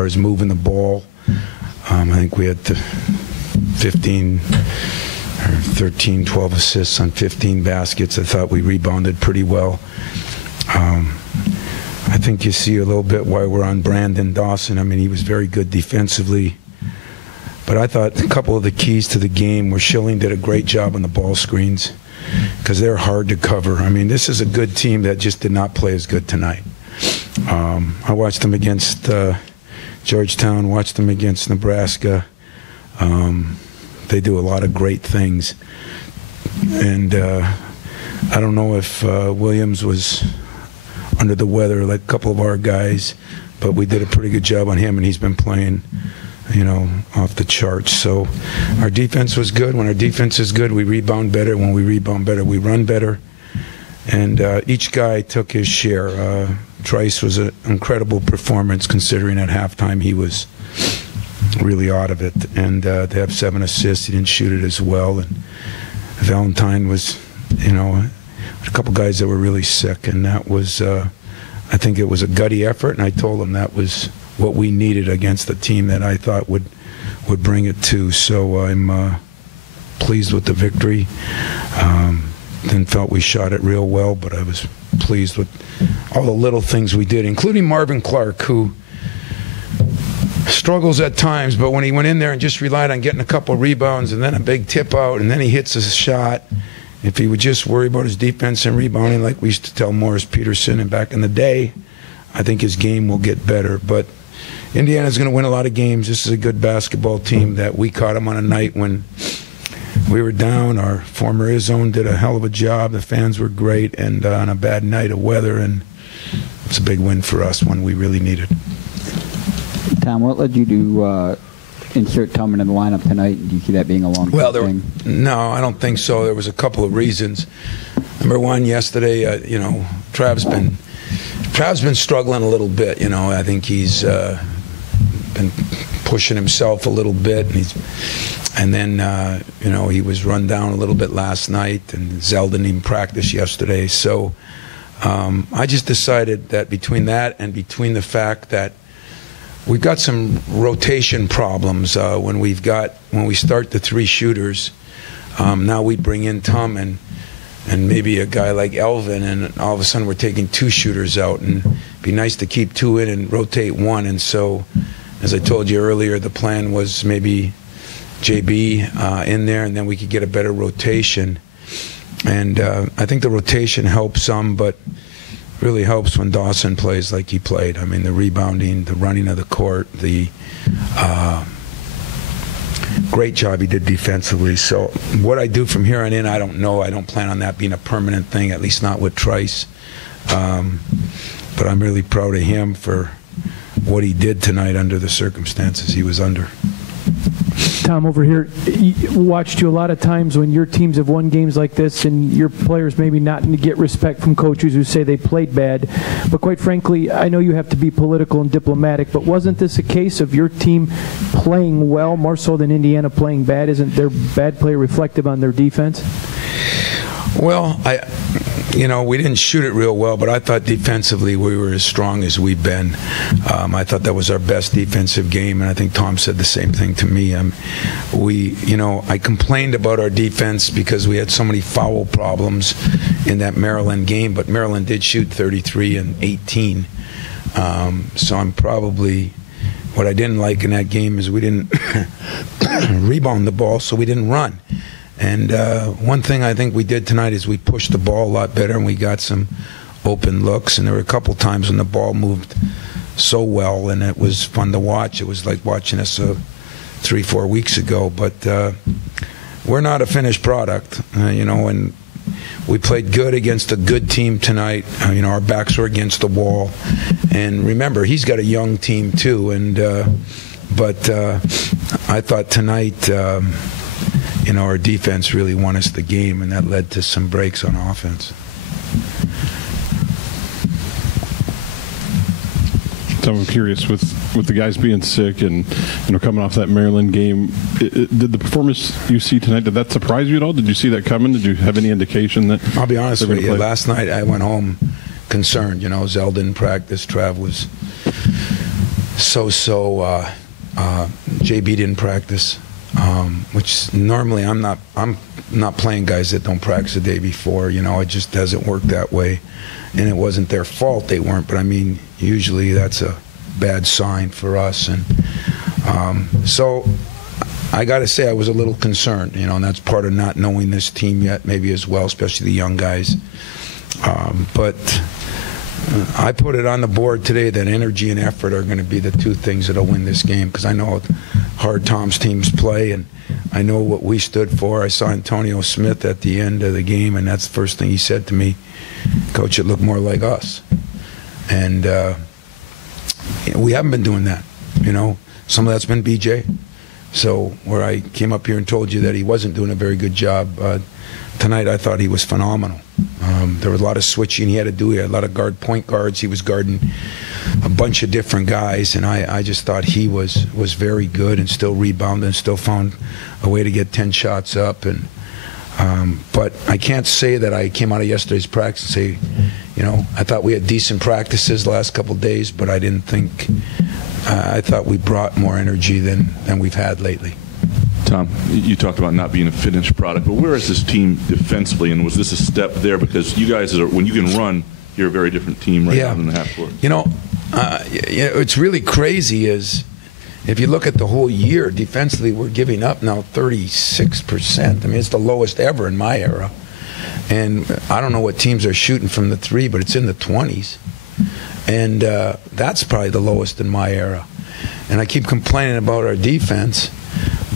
far as moving the ball. I think we had 15 or 13, 12 assists on 15 baskets. I thought we rebounded pretty well. I think you see a little bit why we're on Brandon Dawson. I mean, he was very good defensively. But I thought a couple of the keys to the game were Schilling did a great job on the ball screens because they're hard to cover. I mean, this is a good team that just did not play as good tonight. I watched them against Georgetown, watched them against Nebraska. They do a lot of great things. And I don't know if Williams was under the weather like a couple of our guys, but we did a pretty good job on him, and he's been playing, you know, off the charts. So our defense was good. When our defense is good, we rebound better. When we rebound better, we run better. And each guy took his share. Trice was an incredible performance considering at halftime he was really out of it. And to have 7 assists, he didn't shoot it as well. And Valentine was, you know, a couple guys that were really sick. And that was, I think it was a gutty effort. And I told him that was what we needed against a team that I thought would bring it to. So I'm pleased with the victory. Then felt we shot it real well, but I was pleased with all the little things we did, including Marvin Clark, who struggles at times, but when he went in there and just relied on getting a couple rebounds and then a big tip out and then he hits a shot, if he would just worry about his defense and rebounding like we used to tell Morris Peterson and back in the day, I think his game will get better. But Indiana's going to win a lot of games. This is a good basketball team that we caught them on a night when we were down. Our former Izzo did a hell of a job. The fans were great, and on a bad night of weather, and it's a big win for us, one we really needed. Tom, what led you to insert Tillman in the lineup tonight? Do you see that being a long-term thing? No, I don't think so. There was a couple of reasons. Number one, yesterday, you know, Trav's been struggling a little bit. You know, I think he's been pushing himself a little bit, and then, you know, he was run down a little bit last night, and Zell didn't even practice yesterday. So I just decided that between that and between the fact that we've got some rotation problems when we start the 3 shooters, now we bring in Tom and maybe a guy like Elvin, and all of a sudden we're taking 2 shooters out, and it'd be nice to keep 2 in and rotate 1. And so, as I told you earlier, the plan was maybe JB in there, and then we could get a better rotation. And I think the rotation helps some, but really helps when Dawson plays like he played. I mean, the rebounding, the running of the court, the great job he did defensively. So what I do from here on in, I don't know. I don't plan on that being a permanent thing, at least not with Trice. But I'm really proud of him for what he did tonight under the circumstances he was under. Tom, over here, watched you a lot of times when your teams have won games like this and your players maybe not get respect from coaches who say they played bad. But quite frankly, I know you have to be political and diplomatic, but wasn't this a case of your team playing well more so than Indiana playing bad? Isn't their bad play reflective on their defense? Well, you know, we didn't shoot it real well, but I thought defensively we were as strong as we've been. I thought that was our best defensive game, and I think Tom said the same thing to me. You know, I complained about our defense because we had so many foul problems in that Maryland game, but Maryland did shoot 33 and 18. So I'm probably, what I didn't like in that game is we didn't rebound the ball, so we didn't run. And one thing I think we did tonight is we pushed the ball a lot better, and we got some open looks. And there were a couple times when the ball moved so well, and it was fun to watch. It was like watching us 3-4 weeks ago. But we're not a finished product, you know, and we played good against a good team tonight. You know, our backs were against the wall. And remember, he's got a young team too. And but I thought tonight, you know, our defense really won us the game, and that led to some breaks on offense. So I'm curious, with the guys being sick and, you know, coming off that Maryland game, did the performance you see tonight, did that surprise you at all? Did you see that coming? Did you have any indication that? I'll be honest with you. Last night I went home concerned. You know, Zell didn't practice. Trav was JB didn't practice, which normally I'm not playing guys that don't practice the day before. It just doesn't work that way, and it wasn't their fault they weren't. But I mean, usually that's a bad sign for us, and so I got to say I was a little concerned. And that's part of not knowing this team yet, maybe as well, especially the young guys. But I put it on the board today that energy and effort are going to be the two things that will win this game, because I know how hard Tom's teams play, and I know what we stood for. I saw Antonio Smith at the end of the game, and that's the first thing he said to me, "Coach, it looked more like us." And we haven't been doing that. Some of that's been BJ. So where I came up here and told you that he wasn't doing a very good job, tonight I thought he was phenomenal. There was a lot of switching he had to do. He had a lot of point guards. He was guarding a bunch of different guys, and I just thought he was very good and still rebounded and still found a way to get 10 shots up. And but I can't say that I came out of yesterday's practice and say, I thought we had decent practices the last couple of days, but I didn't think I thought we brought more energy than we've had lately. Tom, you talked about not being a finished product, but where is this team defensively, and was this a step there? Because you guys, when you can run, you're a very different team right now than the half court. It's really crazy is if you look at the whole year, defensively we're giving up now 36%. I mean, it's the lowest ever in my era. And I don't know what teams are shooting from the three, but it's in the 20s. And that's probably the lowest in my era. And I keep complaining about our defense,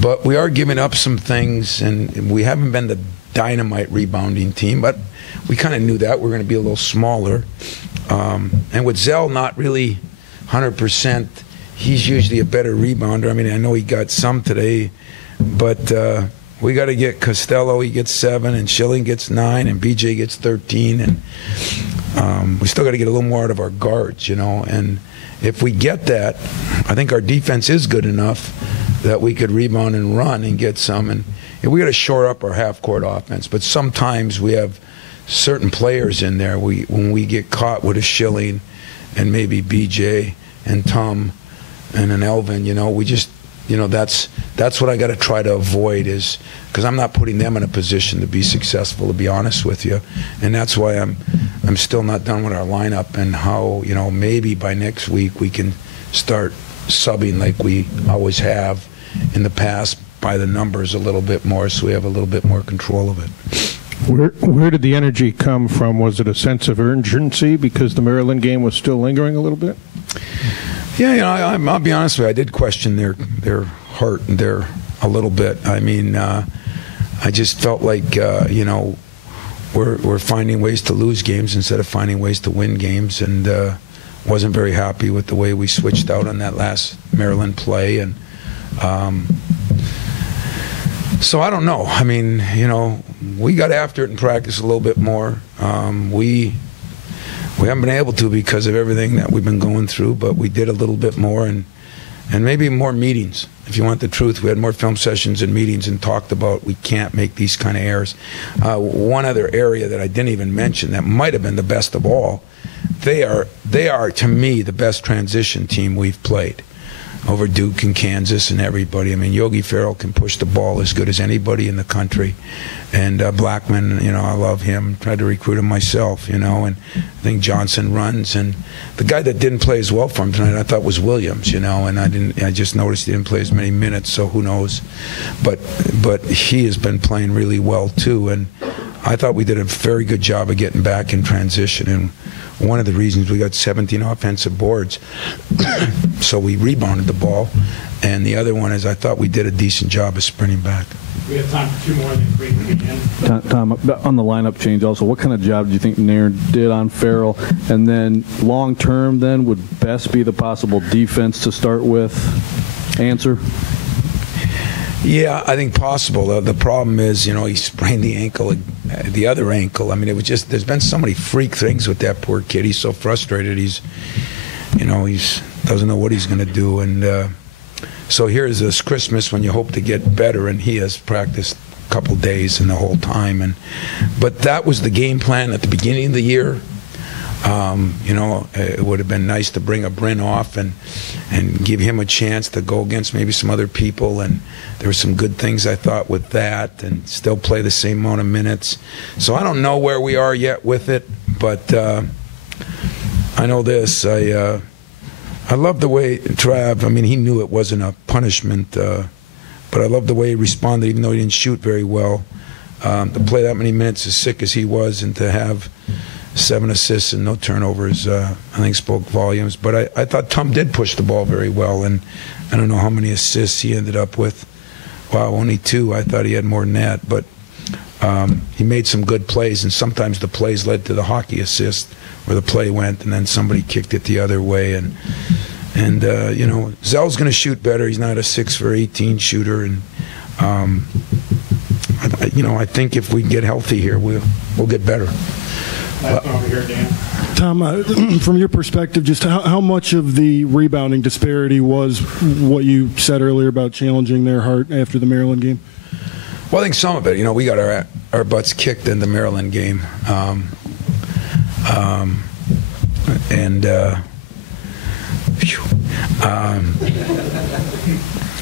but we are giving up some things, and we haven't been the dynamite rebounding team, but we kind of knew that. We're going to be a little smaller. And with Zell not really 100%, he's usually a better rebounder. I mean, I know he got some today, but we got to get Costello. He gets 7, and Schilling gets 9, and BJ gets 13, and we still got to get a little more out of our guards, And if we get that, I think our defense is good enough that we could rebound and run and get some. And we got to shore up our half-court offense. But sometimes we have certain players in there. When we get caught with a Schilling and maybe BJ and Tom and an Elvin, we just, that's what I got to try to avoid, is because I'm not putting them in a position to be successful, to be honest with you. And that's why I'm still not done with our lineup, and how, maybe by next week we can start subbing like we always have in the past by the numbers a little bit more, so we have a little bit more control of it. Where did the energy come from? Was it a sense of urgency because the Maryland game was still lingering a little bit? Yeah, I'll be honest with you. I did question their heart there a little bit. I mean, I just felt like we're finding ways to lose games instead of finding ways to win games, and wasn't very happy with the way we switched out on that last Maryland play. And so I don't know. I mean, we got after it in practice a little bit more. We haven't been able to because of everything that we've been going through, but we did a little bit more, and maybe more meetings. If you want the truth, we had more film sessions and meetings and talked about we can't make these kind of errors. One other area that I didn't even mention that might have been the best of all, they are to me the best transition team we've played over Duke and Kansas and everybody. I mean, Yogi Ferrell can push the ball as good as anybody in the country. And Blackman, I love him. Tried to recruit him myself, and I think Johnson runs. And the guy that didn't play as well for him tonight, I thought, was Williams, and I just noticed he didn't play as many minutes, so who knows. But he has been playing really well too, and I thought we did a very good job of getting back in transition. And one of the reasons we got 17 offensive boards, so we rebounded the ball. And the other one is I thought we did a decent job of sprinting back. We have time for 2 more, and then bring it in. Tom, on the lineup change also, what kind of job do you think Nairn did on Farrell? And then long term, then, would best be the possible defense to start with? Answer? Yeah, I think possible. The problem is, he sprained the ankle, the other ankle. I mean, it was just, there's been so many freak things with that poor kid. He's so frustrated. He's doesn't know what he's going to do. And so here's this Christmas when you hope to get better, and he has practiced a couple days and the whole time. But that was the game plan at the beginning of the year. It would have been nice to bring a Bryn off and give him a chance to go against maybe some other people. And there were some good things I thought with that, and still play the same amount of minutes. So I don't know where we are yet with it, but I know this. I love the way Trav, he knew it wasn't a punishment, but I love the way he responded, even though he didn't shoot very well. To play that many minutes, as sick as he was, and to have 7 assists and no turnovers, I think spoke volumes. But I thought Tom did push the ball very well, and I don't know how many assists he ended up with. Wow, only 2. I thought he had more than that. But he made some good plays, and sometimes the plays led to the hockey assist, where the play went, and then somebody kicked it the other way. And Zell's going to shoot better. He's not a 6 for 18 shooter, and I think if we get healthy here, we'll get better. Last one over here, Dan. Tom, from your perspective, just how much of the rebounding disparity was what you said earlier about challenging their heart after the Maryland game? Well, I think some of it. We got our butts kicked in the Maryland game,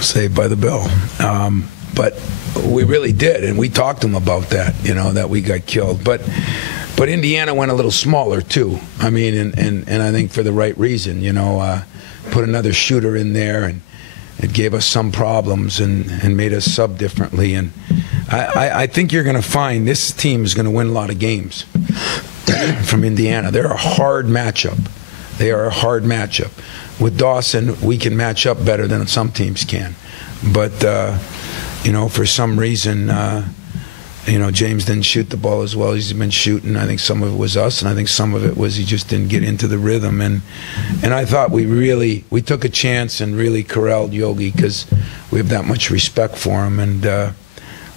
saved by the bell. But we really did, and we talked to them about that. That we got killed, But Indiana went a little smaller too. And I think for the right reason. Put another shooter in there, and it gave us some problems and made us sub differently. And I think you're going to find this team is going to win a lot of games from Indiana. They're a hard matchup. They are a hard matchup. With Dawson, we can match up better than some teams can. But for some reason. James didn't shoot the ball as well as he's been shooting. I think some of it was us, and I think some of it was he just didn't get into the rhythm. And I thought we took a chance and really corralled Yogi because we have that much respect for him. And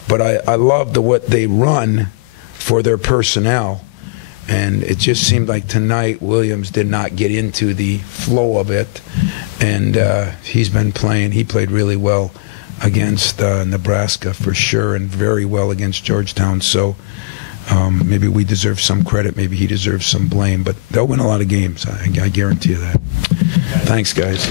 but I loved what they run for their personnel, and it just seemed like tonight Williams did not get into the flow of it, and he's been playing. He played really well against Nebraska for sure, and very well against Georgetown. So maybe we deserve some credit, maybe he deserves some blame, but they'll win a lot of games. I guarantee you that. Thanks, guys.